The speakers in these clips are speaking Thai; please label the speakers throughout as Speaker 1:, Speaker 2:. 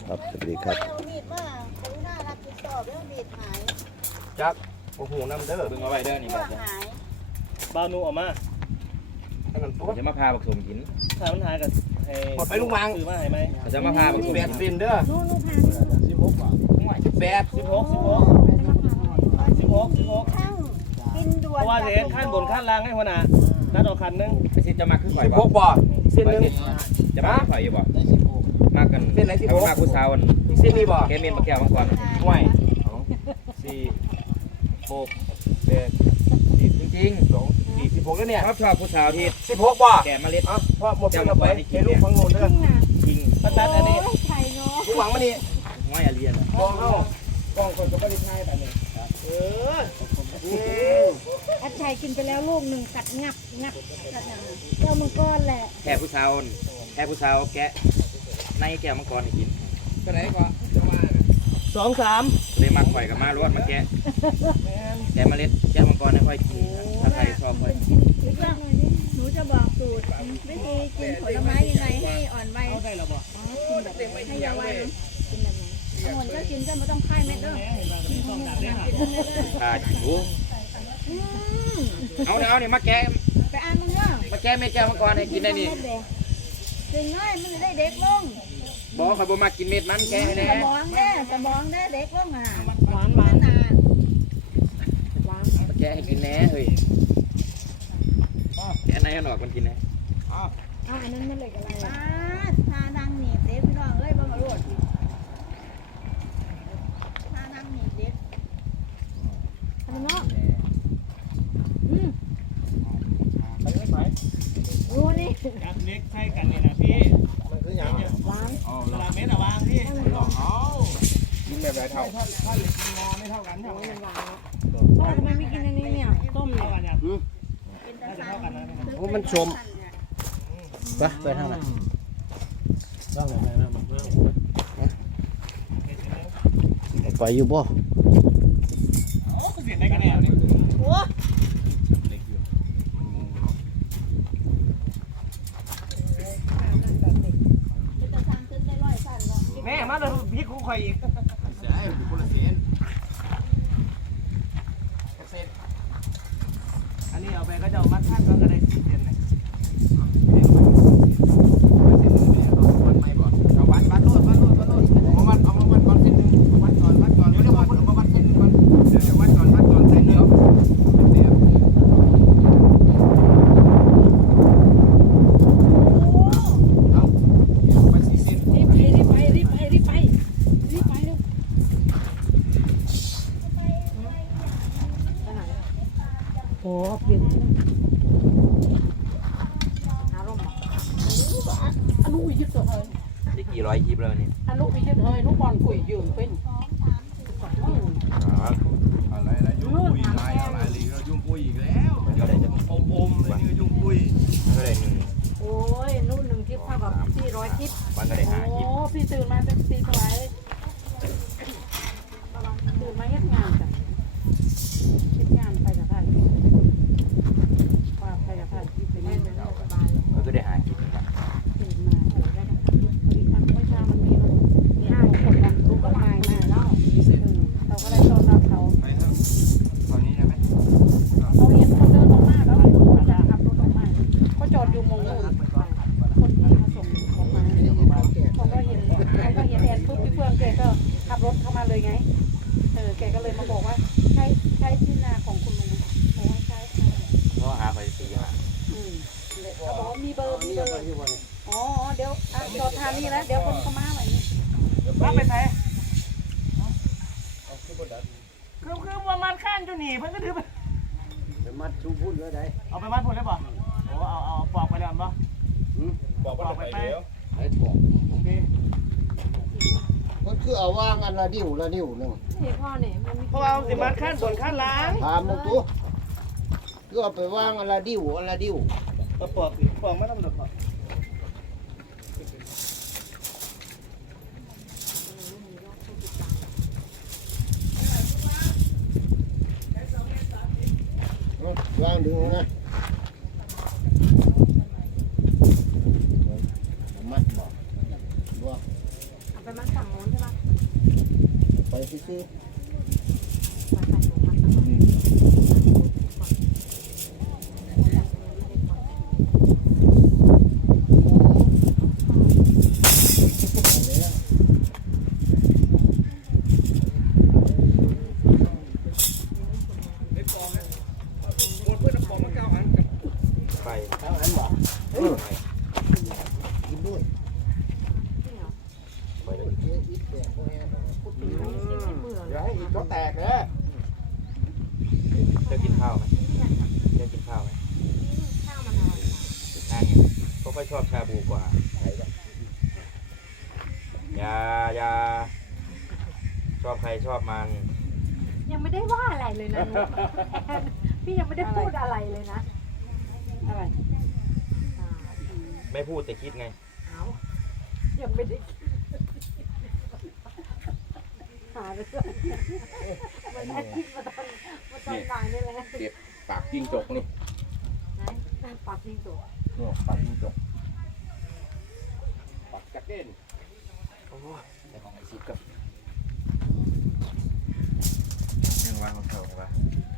Speaker 1: ครับสวัสดีครับ
Speaker 2: จักโอ้โหน้ำเด้อ
Speaker 3: เบิ่งเอาไว้เด้อนี่แบบ
Speaker 4: บ้านูออกมา
Speaker 2: ให้มันตัว
Speaker 3: จะมาพาบักสมกิน
Speaker 4: ถ้ามันหายกับซื้อมาให้ไหม
Speaker 3: จะมาพาบักสม
Speaker 2: แป
Speaker 3: กิ
Speaker 2: ด
Speaker 3: น
Speaker 2: สินเด้อ
Speaker 4: 16 บาท
Speaker 2: แปด
Speaker 4: 16เพราะว่าเห็นขั้นบนขั้นล่างให้หัวหน้านัดออกคันนึง
Speaker 3: ไปสิจะมาคือข่อยบ่
Speaker 2: 16บ่เส้นหนึง
Speaker 3: จะมาข่อยอยู่บ่มากันมาผู้สาว
Speaker 2: อีกเส้นนี้บ่
Speaker 3: แกเมียนบักแก้วมาก่อน
Speaker 2: ห่วย
Speaker 4: 4 6
Speaker 3: จริง
Speaker 2: 16แล้วเนี่ย
Speaker 3: ชอบผู้สาวที่
Speaker 2: 16บ่
Speaker 3: แก่เมล็ด
Speaker 2: อ่ะพ่อหมดเงินเอาไปเห็นลูกฟังโน่นเด้อ
Speaker 3: จริง
Speaker 4: มาตัดอันนี้
Speaker 2: ลูกหวังมานี่
Speaker 3: ห้อยอาเรียน
Speaker 2: กองเฮากองคนก็บ่ได้ทายแบบนี้
Speaker 5: อัดชัยกินไปแล้วลูกหนึ่งกัดงับเจ้ามังกรแหละ
Speaker 3: แค่ผู้สาวแกะในแก้วมังกรให้กิน
Speaker 2: ไปไหนก่อนจะมา
Speaker 4: 2 3
Speaker 3: เลยมาข่อยกับมารวดมาแกะเมล็ดแก้วมังกรให้ค่อยกินถ้าใครชอบค่อย
Speaker 5: หนูจะบอกสูตรวิธีกินผลไม้ยังไงให้อ่อนวัย
Speaker 4: เอาได้แล้วบ่
Speaker 5: ให้เยาว์วัยกินแบบไหนองุ่นก็กินก็ไม่ต้องค่ายเม็ดเด้อ
Speaker 4: ต้องดัดเด้อค่ะ
Speaker 3: พาอยู่เอานี่มาแกะ
Speaker 5: ไปอ่านมึงเนาะ
Speaker 3: มาแกะเม็ดแก้วมังกรให้กินได้นี่
Speaker 5: ถึงน้อยมันจะได้เด็กลง
Speaker 3: บอกเขาบอกมากินเม็ดมันแกะให้แน่
Speaker 5: สมองเด้เด็กลงอ่ะ
Speaker 4: หวาน
Speaker 5: มันน่ะ
Speaker 3: มาแกะให้กินแน่เฮ้ยแกะในขนมมันกินแน่
Speaker 5: อันนั้นมันเหล็กอะไรทาดังหนีบเด็กพี่น้องเอ้ยบ่มาโลดทาดังหนีบเด็กอันนี้เนาะรู้นี่
Speaker 4: กับเล็กใช่กันนี่นะพี่
Speaker 2: มันคือหยัง
Speaker 4: ตลาดเม็ดวางพี่
Speaker 2: กินแบบไรเท่า
Speaker 4: ถ้าเหล็กงอไม่เท่ากันใช่ไหม
Speaker 5: พ่อทำไมไม่กินอันนี้เนี่ยต้ม
Speaker 4: เท่ากันเนี่ย
Speaker 5: เป็น
Speaker 4: น่าจะเท่ากันนะ
Speaker 2: โอ้มันชมไปทางไหน
Speaker 1: ไปอยู่บ่
Speaker 4: โอ้เสียได้กันแน่นี่
Speaker 5: โอ้
Speaker 4: แม่มาเลยพี่กูคอยอีก
Speaker 2: ใช่คนละเส้น
Speaker 4: อันนี้เอาไปก็จะมัดท่านก็ได้4 เซนเลย
Speaker 2: วัดไม่บ่เอาวัดโลดเอามาวัดก่อนเส้นนึงวัดก่อนเดี๋ยวมาวัดเส้นนึงก่อนเดี๋ยววัดก่อนเส้นนึงไป4 เส้น
Speaker 5: รีบไปลูกโอ้เปลี่ยนอารมณ์อันนู้นยึดตัวเฮ้ย
Speaker 3: ได้กี่ร้อยคลิปแล้วนี่
Speaker 5: อันนู้นยึดเฮ้ยนู้นบอลคุยยืมเป็น
Speaker 2: อะไรยุ่งปุยอะไรยุ่งปุยอีกแล้วอมเลยนี่ยุ่งปุย
Speaker 3: ก็ได้หนึ่ง
Speaker 5: โอ้ยนู้นหนึ่งคลิปเท่ากับ400คลิป
Speaker 3: วันก็ได้5คลิป
Speaker 5: โอ้พี่ตื่นมาเป็นตีสวายตื่นมาเฮ็ดงานจ้ะเฮ็ดงานไปกับท่านว่าไปกับท่านคลิปไปนั่นเลยสบาย
Speaker 3: ก็ได้5คลิปนึงละ
Speaker 5: ตื่นมาเดี๋ยวได้กันพอดีทำเมื่อเช้ามันมี5 คนกันลูกก็มาแล้วเราก็ได้ต้อนรับเขา
Speaker 2: ไปเถอะตอนนี้ได้ไหม
Speaker 5: เขาเห็นเขาเดินลงมาแล้วเขาจะขับรถออกมาเขาจอดอยู่มงนู่นคนที่มาส่งออกมาเขาก็เห็นแอนปุ๊บพี่เฟื่องแกก็ขับรถเข้ามาเลยไงแกก็เลยมาบอกว่าใช่ที่นาของคุณลุงบอกว่าใช่ค่ะ
Speaker 3: ก็หาไป4 หา
Speaker 5: เขาบอกว่ามีเบอร์อ๋อเดี๋ยวจอดทานนี่แล้วเดี๋ยวคนเขามาอะไรนี่
Speaker 4: มาไปไหนคือว่ามันข้านจุหนีเพิ่นก็ถือไป
Speaker 2: มัดชูพุ่นเลยได้
Speaker 4: เอาไปมัดพุ่นได้ป่ะโอ้เอาปอกไปแล้วป่ะ
Speaker 2: บอกว่าไปแล้ว
Speaker 4: โอเค
Speaker 6: มันคือเอาว่างอันละนิ้วนึง
Speaker 5: เฮ้พ่อเนี่ยมันมี
Speaker 4: เพราะเอาสิมัดข้านบนข้านล้าง
Speaker 6: ถามมึงตัวคือเอาไปว่างอันละดิ้ว
Speaker 4: เอาปอกไม่ต้องหรอก
Speaker 6: ว่างดึงนะมัดบอก
Speaker 5: ไปมันฝั่งโน้นใช่ไหม
Speaker 6: ไปซื้อ
Speaker 5: ไปฝั่งโน้นมันฝั่งโน้น
Speaker 3: ไป
Speaker 6: เอาอันบอกกินด้วย
Speaker 3: ไปเลย
Speaker 6: เยอะอีกแบบพวกนี้
Speaker 2: อย่าให้อีกเขาแตกเลย
Speaker 3: จะกินข้าวไหมจะกินข้าวไหม
Speaker 5: ข้าวมันอะไร
Speaker 3: นั่นไงเขาค่อยชอบชาบูกว่าอย่าชอบใครชอบมัน
Speaker 5: ยังไม่ได้ว่าอะไรเลยนะพี่ยังไม่ได้พูดอะไรเลยนะอะไร
Speaker 3: ไม่พูดแต่คิดไง
Speaker 5: เอายังไม่ได้หาไปเรื่อยมันได้คิดมาตอนบ่ายนี่แหละ
Speaker 2: เก็บปากจิ้งจกนี่
Speaker 5: ไหนปากยิงตัว
Speaker 2: ปากจิ้งจกปากจักเก้น
Speaker 3: ในของไอซิปกับยังวางของเถอะวะ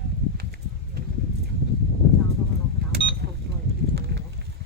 Speaker 5: เราต้องลงสนามมวยช่วยนะ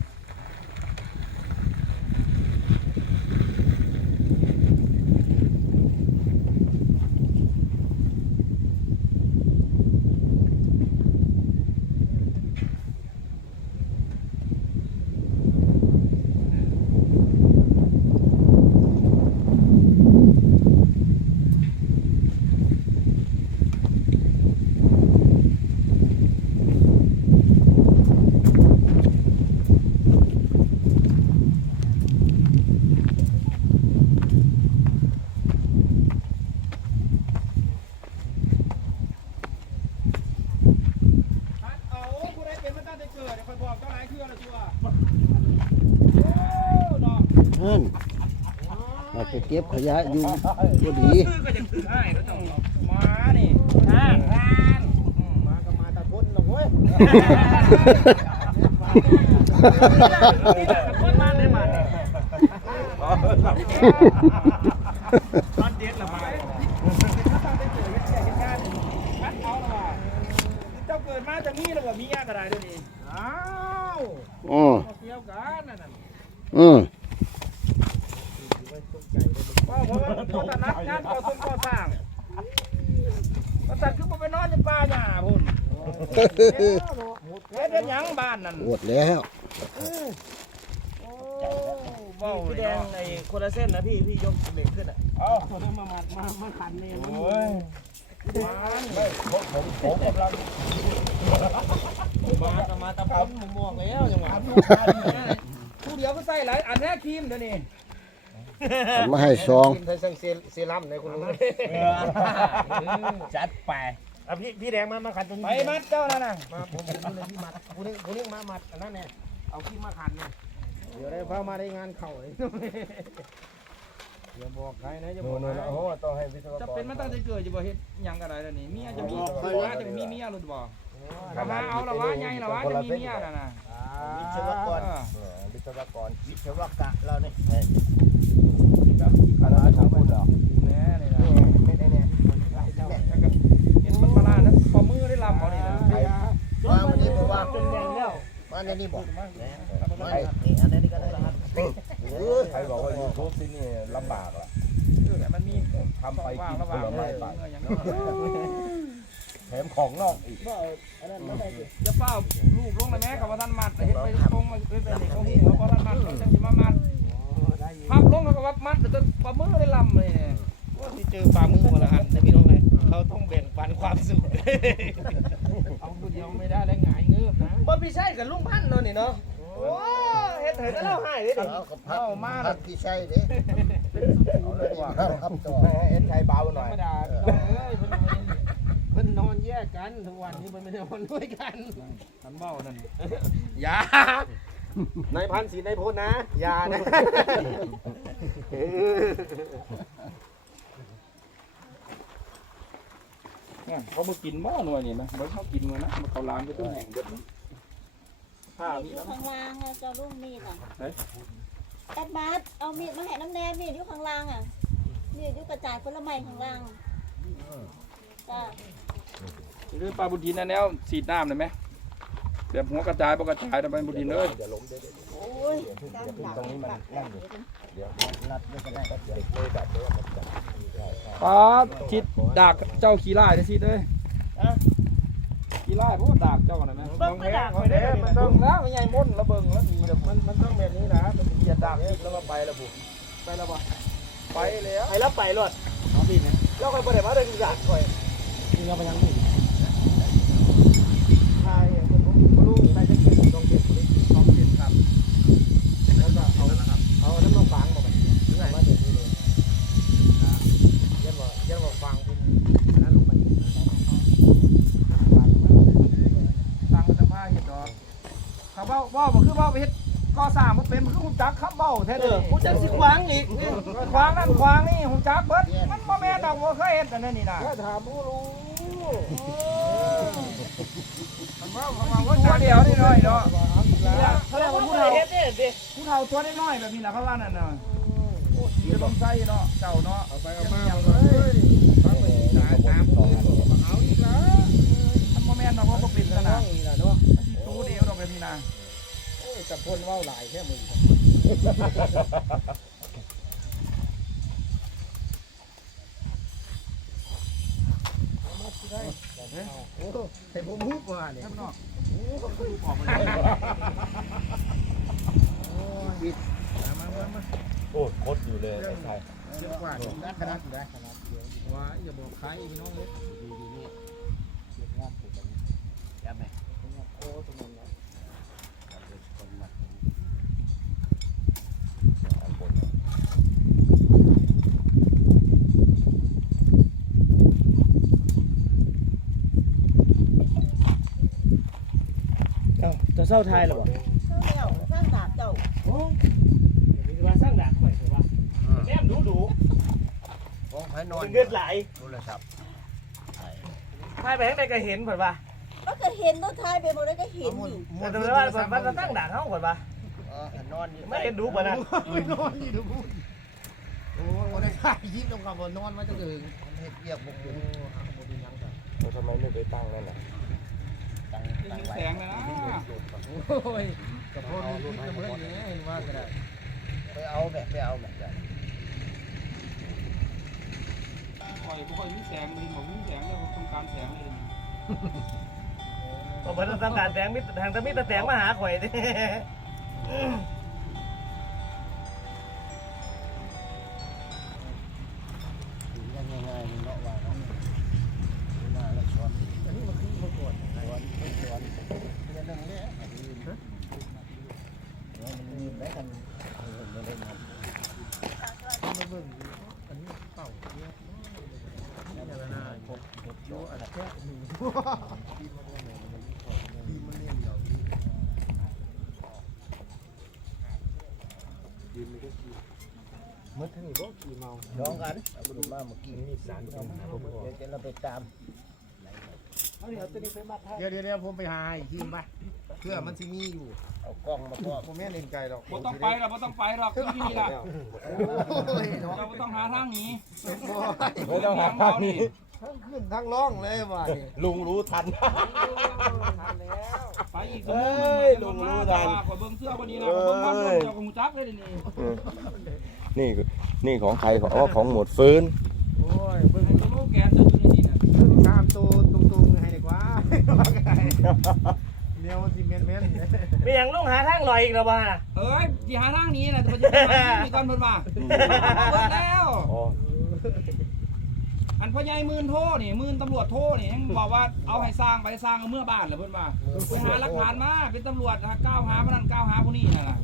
Speaker 2: เอาผู้ใดเป็นมาตั้งแต่เกิดคอยบอกเจ้าหลายเครือละชัว
Speaker 1: นั่นเอาไปเก็บขยะอยู่ก็ดี
Speaker 3: ก็จะถือให้แล้วต้องมานี่อ่า
Speaker 6: มาก็มาตะพ้นนะเว้ย
Speaker 3: คนมาเลยมาเนี่ยตอนเด็กละมา
Speaker 2: เจ้าเกิดมาจะมีแล้วว่ามียากอะไรด้วยนี่อ้าว
Speaker 1: อ๋อ
Speaker 2: เกี่ยวกันนั่นน่ะ
Speaker 1: อืม
Speaker 2: ว่าเพราะว่าตอนนั้นงานก่อสร้างกษัตริย์คือบ่ไปนอนในป่าหญ้าพุ่นเฮ็ดหยังบ้านนั่น
Speaker 1: อดแล้ว
Speaker 2: เว้า
Speaker 4: พี่
Speaker 2: แด
Speaker 4: แด
Speaker 2: ง
Speaker 4: งไอ้คนละเส้นนะพี่ยกเบรกขึ้นอ่ะ
Speaker 2: เอ้า
Speaker 5: มาขันเลย
Speaker 2: โอ้ยไม่ผมกำลัง
Speaker 4: มาตะพ้นม่วงแล้วยังไง
Speaker 2: ผู้เดียวก็ใส่หลายอันแท้ครีมเดี๋ยวนี้
Speaker 1: เอามาให้ซอง
Speaker 6: กินไทยเซรั่มในคุณลุง
Speaker 4: จัดไปอ่ะพี่แดงมาขันตรง
Speaker 2: ไป
Speaker 4: นี้
Speaker 2: มัดเจ้านั่นน่ะ
Speaker 6: มาผมเลยที่มัดคุณนี่มามัดอันนั้นเนี่ยเอาขี้มาขันเนี่ยเดี๋ยวได้พามาได้งานเข่าเลยอย่าบอกใครนะอย่าบอกนะโอ้ต้องให้วิศวกร
Speaker 2: จะเป็นมาตั้งแต่เกิดจะบ่เฮ็ดหยังกันอะไรแล้วนี่เมียจะมีว่าจะมีเมียหรือบ่ถ้ามาเอาละวะใหญ่ละวะจะมีเมียน่ะนะ
Speaker 6: วิศวกรวิศวกรวิศวกะเราเนี่ยคณะชาวพุทธเหรอ
Speaker 2: แน่เลยนะ
Speaker 6: ไม่ได้เนี่ย
Speaker 2: เห็นมันมาล่านะพอมือได้ลำเขานี่นะ
Speaker 6: ว่าวันนี้บอกว่า
Speaker 5: จนแดงแล้ว
Speaker 6: มาในนี้บอกมานี่อันนี้ก็ได้
Speaker 7: ใครบอกว่ายูทูบที่นี่ลำบากล่ะ
Speaker 2: แต่มันมี
Speaker 7: ทำไป
Speaker 2: ว่าง
Speaker 7: กิน
Speaker 2: ระห
Speaker 7: ผ
Speaker 2: ว่าง
Speaker 7: ล
Speaker 2: เอ
Speaker 7: ไม้
Speaker 2: อ
Speaker 7: ไป
Speaker 2: อย่างนั้น
Speaker 7: แถมของนอกอีก
Speaker 2: จะเป้าลูกลงในแม่กับว่าท่านมัดเฮ็ดไปตรงมาเฮ็ดไปนี่เขาหัวเพราะท่านมัดเขาจะสิมามัดพับลงแล้วก็วักมัดแต่ปลามือได้ลำเลย
Speaker 4: ว่าที่เจอฝ่ามือมาละอันแต่พี่น้องไงเขาต้องแบ่งปันความสุข
Speaker 2: เอาตัวเดียวไม่ได้แล้วหงายเงือบนะ
Speaker 4: บ่พี่ใช่กับลุงพันธุ์เนาะนี่เนาะโอ้เฮ็ดให้แต่เราให้เลยดิ
Speaker 6: เอากับพักที่ใช่เด้
Speaker 7: เอาเลยว่า
Speaker 6: ครับต่อ
Speaker 7: เอ็นไทยเบาห
Speaker 2: ธร
Speaker 7: น่อย
Speaker 2: รมดาพี่น้องเอ้ยเพิ่นนอนแยกกันทุกวันนี้มันไม่ได้นอนด้วยกันทันเบ้านั่น
Speaker 4: อย่า นายพันธุ์ศรีนายพลนะอย่านะ
Speaker 2: เขามากินหม้อหน่วยนี่นะเขากินมานะเขาล้างไปต้นแห่งเด็ดผ้า
Speaker 8: มีดอยู่ข้างล่างอะเจ้าลุงมีดอ่ะแอดบาสเอามีดมาให้น้ำแดงมีดอยู่ข้างล่างอ่ะกระจายผลไม้ข้างล่างจ้า
Speaker 9: หรือปลาบุญทินนั่นแล้วสีดน้ำเลยไหมแบบหัวกระจายปกระจายทำไมบุญทินเลย
Speaker 8: โอ้ยตรงนี้มันนั่งอยู่
Speaker 9: ปลาชิดดากเจ้าขี้ไล่ได้ชิดเลยขี้ไล่พวกดากเจ้าอะไรไหม
Speaker 4: เบิ่งก็ด่าข่อยได้
Speaker 9: มันต้องแล้วไม่ใหญ่ม้นระเบิงแล้วมีแต่
Speaker 6: มันต้องแบบนี้นะมันเหยียดดาบแล้วก็ไปแล้วบุ
Speaker 9: ไปแล้วปะไปแล้ว
Speaker 4: ให้รับไปรถแล้วค่อยบ่ได้มาได้ทุกอย่างข่อย
Speaker 6: นี่เราไปยังนี่ใช่คนรู้ใส่จะเก็บต้องเก็บต้องเก็บครับแล้วก็เอาน้ำลงฟางมาแบบนี้มาเด็ดนี่เลยยันว่าฟางเป็นนั้นลงไป
Speaker 9: ตังมันจะพาเห็ดดอกเขาเบ้ามันคือเบ้าไปเห็ดก่อสร้างมันเป็นมันคือหุ่นจักขับเบ้าแท้เลย
Speaker 4: กูจังสิขวางอีก
Speaker 9: ขวางนั่นขวางนี่หุ่นจักเบิดมันบ่แม่นดอกบ่เคยเห็ดอันนั้นนี่นะ
Speaker 6: ถ้าถามผู้รู้
Speaker 9: ตัวเดียวนี่น้อยเนาะ
Speaker 4: เขาเรียกว่าผู้เฒ่าเฮ็ดเด้
Speaker 9: ผู้เฒ่าตัวน้อยแบบนี้นะเขาว่านั่นน่ะจะต้องใส่เนาะเจ้าเนาะ
Speaker 6: เอาไปเอามาเลยฟังไปตามผู้รู้มาเอาอีกแล้ว
Speaker 9: มันบ่แม่นดอกว่าบ่เป็นขนาด
Speaker 6: นี่ล่ะเนาะ
Speaker 9: ตัวเดียวดอกแบบนี้นะ
Speaker 6: จับคนว่าหลายแค่มึงโอ้เห็นผมฮุบมาเนี่ย
Speaker 7: โอ้โคตรอยู่เลยไอ้ไทย
Speaker 6: เยอะกว่าได้ขนาดได้ขนาดเดียวว่าอย่าบอกใครพี่น้องเลยดีนี่เสียงานผมยับไหมโอ้ตรงนั้นนะ
Speaker 4: เอ้าจะเศร้าทายหรอบ่
Speaker 8: เข้าแล้วสร้างดาบเจ้า
Speaker 4: มีว่าสร้างด่าข่อยใช่ป่ะแม่มดู
Speaker 6: ของไผ่นอน
Speaker 4: เงินหลาย
Speaker 6: โทรศัพท์
Speaker 4: ทายไปทางใดก็เห็นข่อยป่ะ
Speaker 8: ก็เห็นต้องทายไปหมดแล้วก็เห็นอยู่
Speaker 4: แต่ว่าข่อยมันจะสร้างด่าเฮาข่อยป่ะ
Speaker 6: นอนอยู่
Speaker 4: ไม่เห็นดูป่ะนะ
Speaker 6: นอนอยู่ดูพูดโอ้วันนี้ถ่ายยิ้มลงคำว่านอนมาจะถึงเห็ดเรียกบุกอยู่หาบุญยังกัน
Speaker 7: แล้วทำไมไม่ไปตั้งนั่นน่ะ
Speaker 9: มีแสงเลยนะ
Speaker 6: โอ้ยกับพ่อมีคิดกันเลยเนี่ยเห็นว่าก็ได้ไปเอาแบบ
Speaker 9: ปล่อยบ่ค่อยมีแสงเลยบ่มีแสงเลยต้องการแสงเลย
Speaker 4: ก็บ่ต้องการแสงมิตรทางตะมิตรแสงมาหาข่อยเด้
Speaker 1: ถึงกันง่ายๆเนาะว่าเนาะน่าละช้อนอันนี้มันคือมาก่อนช้อนเรื่องนั้นแหละมันยืนฮะมันยืนได้กันมันได้มามาเบิ่งอันนี้เต่าเนี่ยนี่นะพบโยอันแค่หนึ่งที่มันเล่นเดี๋ยวยืนไม่ได้กินมื่อนี้ก็ขี่เมาร้องกันเอาบุญมาเมื่อกี้นี่สารกันผมเดี๋ยวเราไปตามเดี๋ยวผมไปหาอีกทีไปเพื่อมันจะมีอยู่เอากล้องมาพ่อผมไม่เล่นไกลหรอก
Speaker 9: บ่ต้องไปหรอกที่นี่ล่ะเราบ่ต้องหาทางหนี
Speaker 7: ไม่ต้องหาภาพนี้
Speaker 6: ทั้งขึ้นทั้งร้องเลยว่ะ
Speaker 7: ลุงรู้ทัน
Speaker 9: ไปอีกสมมุติลุงรู้ทันขอเบิ่งเสื้อวันนี้นะขอเบิ่งบ้านเจ้าของจักเลยนี่
Speaker 7: นี่ของใครของหมดฟื้น
Speaker 6: โอ้ยเบิ่ง
Speaker 9: สโลแกนจะอยู่ในนี่น่ะ
Speaker 6: ตามตัวตรงๆให้ดีกว่าเดี๋ยวสิเมน
Speaker 4: มีหยังลุงหาทางลอยอีกแล้วบ่ฮะ
Speaker 9: เอ้ยสิหาทางหนี้น่ะแต่ว่าจะไปมีก่อนเพิ่นว่าเบิ่งแล้ว
Speaker 7: อ๋อ
Speaker 9: อันพ่อใหญ่มื่นโทนี่มื่นตำรวจโทนี่ยังบอกว่าเอาให้สร้างไปสร้างเอาเมื่อบ้านเหรอเพื่อนว่าไปหาหลักฐานมาเป็นตำรวจนะก้าวหาพนันก้าวหาผู้นี้นั่นแหละ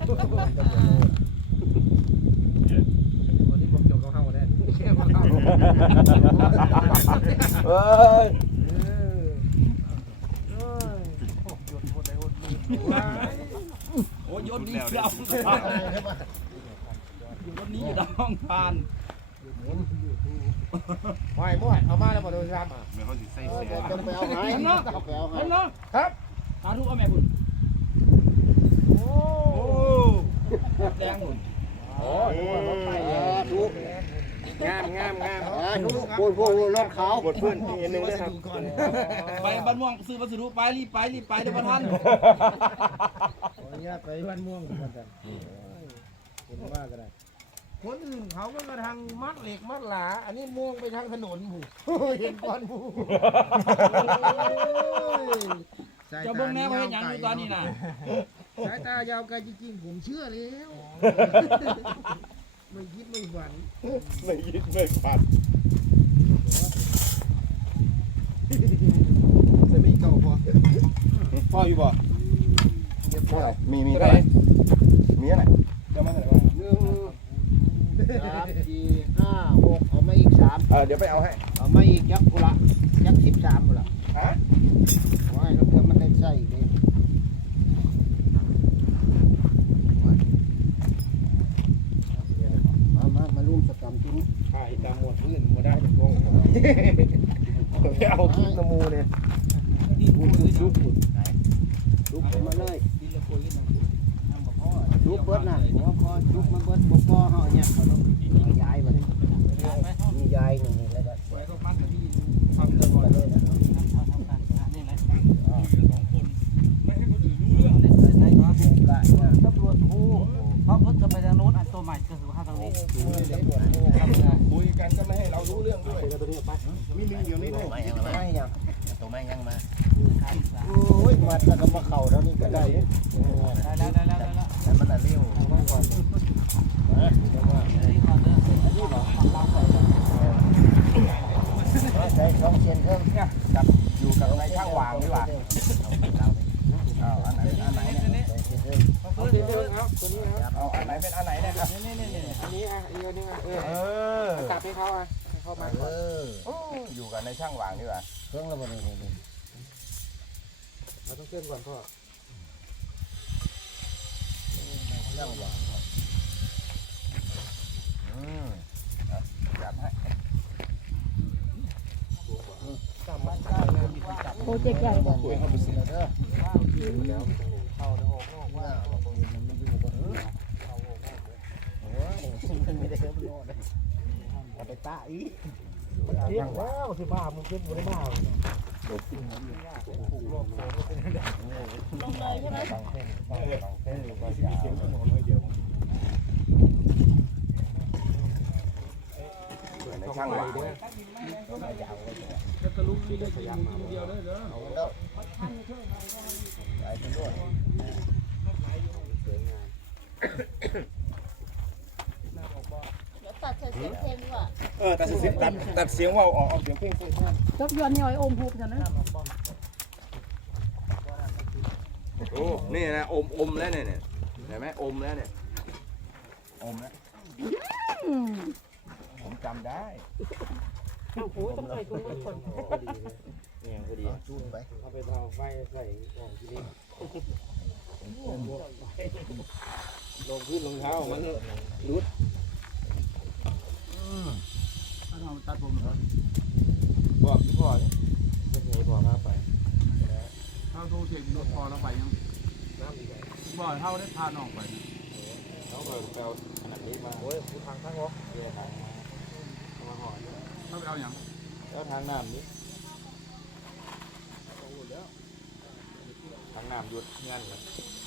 Speaker 6: วันนี้ผมจบกับเขาได้แค่มาเข้า
Speaker 7: เอ้ย
Speaker 9: โอ้ยศนี่เสียวอยู่รถนี้อยู่ดองทาน
Speaker 6: ไม่มั่วเอามาแล้วมาโดนซ้ำอ่ะ
Speaker 1: จะไปเอาไหน
Speaker 9: เห็นเนาะ
Speaker 1: ไปเอาไหน
Speaker 9: เห็นเนาะ
Speaker 6: ครับ
Speaker 9: สาธุเอาแม่คุณ
Speaker 6: โอ้
Speaker 9: แดงคุณ
Speaker 7: อ๋อ
Speaker 1: ถูก
Speaker 2: งามงามงาม
Speaker 1: พูดรถเขา
Speaker 7: บทเพื่อนอีกอันหนึงนะครับ
Speaker 9: ไปบ้านม่วงซื้อวัสดุไปรีบไปเดี๋ยวบ่ทัน
Speaker 6: ขออนุญาตไปบ้านม่วงกันกันเห็นว่าก็ได้คนอื่นเขาก็กระทางมัดเหล็กมัดหลาอันนี้ม่วงไปทางถนนผู้เห็นก้อนผู้
Speaker 9: จะเบิ่งแนวเฮ็ดหยังอยู่ตอนนี้น่ะ
Speaker 6: สายตายาวไกลจริงๆผมเชื่อแล้วไม่คิดไม่ฝัน
Speaker 7: ไม่ยิดไม่ปัด
Speaker 6: ใส่ไม่เก่าพอ
Speaker 2: พ่ออยู่บ่
Speaker 7: เท่าไหร่มีเท่าไหร่มีอะไรจะมาเท่าไหร่บ้าง
Speaker 1: 1 3 4 5 6เอามาอีก3
Speaker 7: เดี๋ยวไปเอาให้
Speaker 1: เอามาอีกยักษ์กุละยักษ์13กุละ
Speaker 7: ฮะ
Speaker 1: ไว้แล้วเพื่อมันได้ใส่ดิมาลุ่มสกรรมจุ้ง
Speaker 6: ถ่ายตามหมวดพื้นมาได้ถึงวง
Speaker 7: ไปเอาคลิปนมูเนี่ย
Speaker 1: ลุกมาเลยลุกเบิดน่ะหัวคอลุกมาเบิดบกคอเฮาเนี่ยเขาต้องย้ายไปมีย้ายนี่แล้วก็
Speaker 9: ไว้ก็ปั้นกับพี่ทำกันบ่อยเลยนะนี่แหละ2คนไม่ให้คนอื่นรู้เรื่อง
Speaker 1: ตำรวจโอ้
Speaker 4: เพราะเพิ่งจะไปทางโน้นอันตัวใหม่ก็คือว่าทางนี้
Speaker 7: คุยกันก็ไม่ให้เรารู้เรื่องด้วย
Speaker 6: มีหนึ่งเดียวนี้เลย
Speaker 1: ไม่ยังมายัง
Speaker 3: ตัวแม่ยังมา
Speaker 1: โอ้ยมัดแล้วก็มาเข่าเท่านี้ก็ได้
Speaker 4: ได้แล้ว
Speaker 1: แต่มันน่ะเร็วใช้2เซนเพิ่ม
Speaker 7: กับอยู่กับในช่างวางดีกว่าอันไหนเนี่ย
Speaker 6: เอาตัวนี้ครับ
Speaker 7: เอาอันไหนเป็นอันไหนเนี่ยครับ
Speaker 6: อันนี้อ่ะอีกอันนึงอ่ะกลับให้เขาอ่ะเข้ามา
Speaker 7: อยู่กับในช่างวางดีกว่า
Speaker 1: เครื่องระเบิดนี่
Speaker 6: เราต้องเต้นก่อนพ่อ
Speaker 1: ยังว่า
Speaker 7: จัดให้
Speaker 5: โปรเจกต์ใหญ่
Speaker 1: คุยเข้าไปสิเด้อเข้าเด้อออกว่ามันอยู่บ่โอ้ยมันไม่ได้เฮ็ดโลดเอาไปตาอีเที่ยงแล้วสิบ้ามึงคิดบ่ได้บ้า
Speaker 8: ลงเลยใช่ไหม
Speaker 7: ในช่างวาง
Speaker 9: จะตะลุกนี่ได้ทีเดียวได้เด้อ
Speaker 1: เอาแล้วใส่ไปด้วย
Speaker 8: เดี๋ยวตัดเสียงเพลงว่ะ
Speaker 7: ตัดเสียงว่าวออกเอาเสียงเพลง
Speaker 5: จบย้อนย่อยอมภูมิจังนะ
Speaker 7: โอ้นี่นะอมแล้วเนี่ยเห็นไหมอมแล้วเนี่ยอมแล้วผมจำได้
Speaker 5: โอ้โหต้องใส่ถุงมือคน
Speaker 1: เนี่ยพอดีจูนไป
Speaker 6: เอาไปเอาไฟใส่กล่องทีนี้ลงพื้นรองเท้ามันรุด
Speaker 9: ตัดผมเหรอ
Speaker 6: บอกพี่พ่อเนี่ยจะเหนื่อยบอกมาไป
Speaker 9: ถ้าโทรเช็ครถพอแล้วไปยัง
Speaker 6: น้ำดีกว่า
Speaker 9: บ่เท่าได้พาน้องไป
Speaker 6: เขาเปิดแปลวขนาดนี้มาโอ้ยผู้ทางทางวะเรียกทางมาห่อ
Speaker 9: เขาไปเอาอย่าง
Speaker 6: แล้วทางน้ำนี้ทางน้ำหยุดงั้นเลย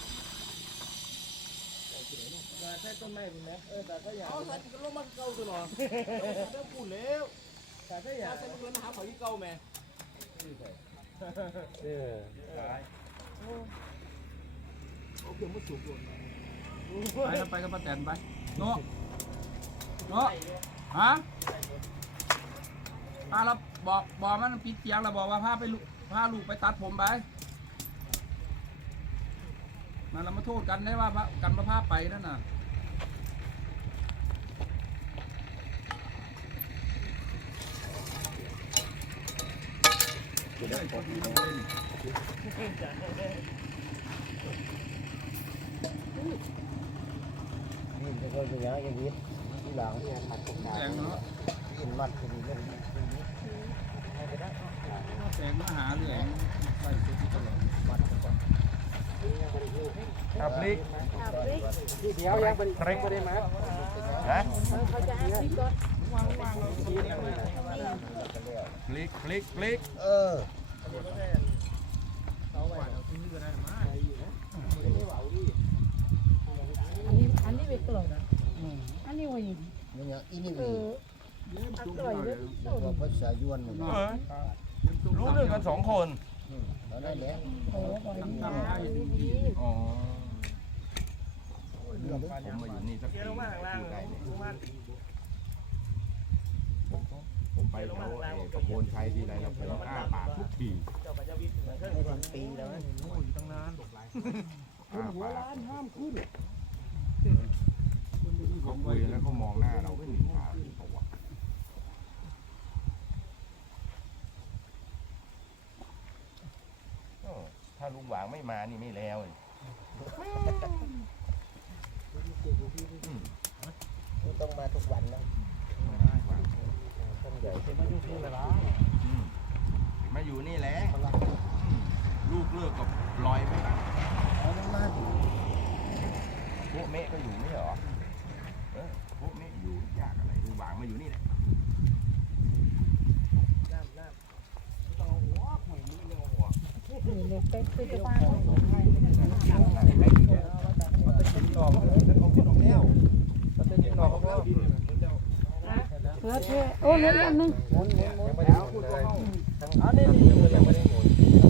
Speaker 6: ใช้ต้นไม้เป็นไหมแต่ก็อยากเอาใส่ลงมาเก่าตลอดต้องพูดแล้วแต่ก็อยากใส่เงินหาขอที่เก่าแม่
Speaker 9: ไปกับป้าแตนไปเนาะฮะพาเราบอกมันปิดเสียงเราบอกว่าพาลูกไปตัดผมไปนั่นเรามาโทษกันได้ว่ากันมาพาไปนั่นน่ะ
Speaker 1: นี่จะก็เป็นอย่างนี้ที่หลัง
Speaker 9: แสงเนาะ
Speaker 1: กินมันคือเรื่อง
Speaker 9: แสงมาหาเรื่องใส่ตัวที่ตลอด
Speaker 7: ครับลิก
Speaker 6: ที่เดียวยังเป็นเร่งประเด็นมา
Speaker 7: ฮะ
Speaker 5: เขาจะให้พี่ก่อน
Speaker 9: วว่างเราเลี้ยงเลย
Speaker 7: คลิกคลิกคลิก
Speaker 1: เออ
Speaker 5: อันนี้ไปกลอยอันนี้ว่าอย่าง
Speaker 1: มันอย่างอีนี่
Speaker 5: เอ
Speaker 1: มี
Speaker 5: ออันกลอยเลย
Speaker 1: ว่าภาษายวนมัน
Speaker 7: รู้เรื่องกัน2 คน
Speaker 1: แล้วนั่นแหละ
Speaker 5: โอ้กลอยดี
Speaker 7: อ๋อผมมาอยู่นี่สักปีพูดได้เนี่ยผมไปแถวกระโพนชัยที่ไรเราไปอ้าปากทุกที
Speaker 6: ไม่ถึงปีแล้วนะ
Speaker 7: อ้าปากเขาคุยแล้วเขามองหน้าเราไม่มีตาตัวถ้าลุงหวางไม่มานี่ไม่แล้ว
Speaker 6: ต้องมาทุกวันนะ
Speaker 7: มาอยู่นี่แหละลูกเลิกกับลอยไปบ้าง
Speaker 1: เอามันมา
Speaker 7: พวกเมฆก็อยู่ไม่เหรอพวกเมฆอยู่ยากอะไรลุงหวางมาอยู่นี่แหละ
Speaker 5: นี่เลยไปคือจะว่า โอ้เล่นอันนึง
Speaker 6: ยังไม่ได้หมุนเลยอันนี้ยังไม่ได้หมุน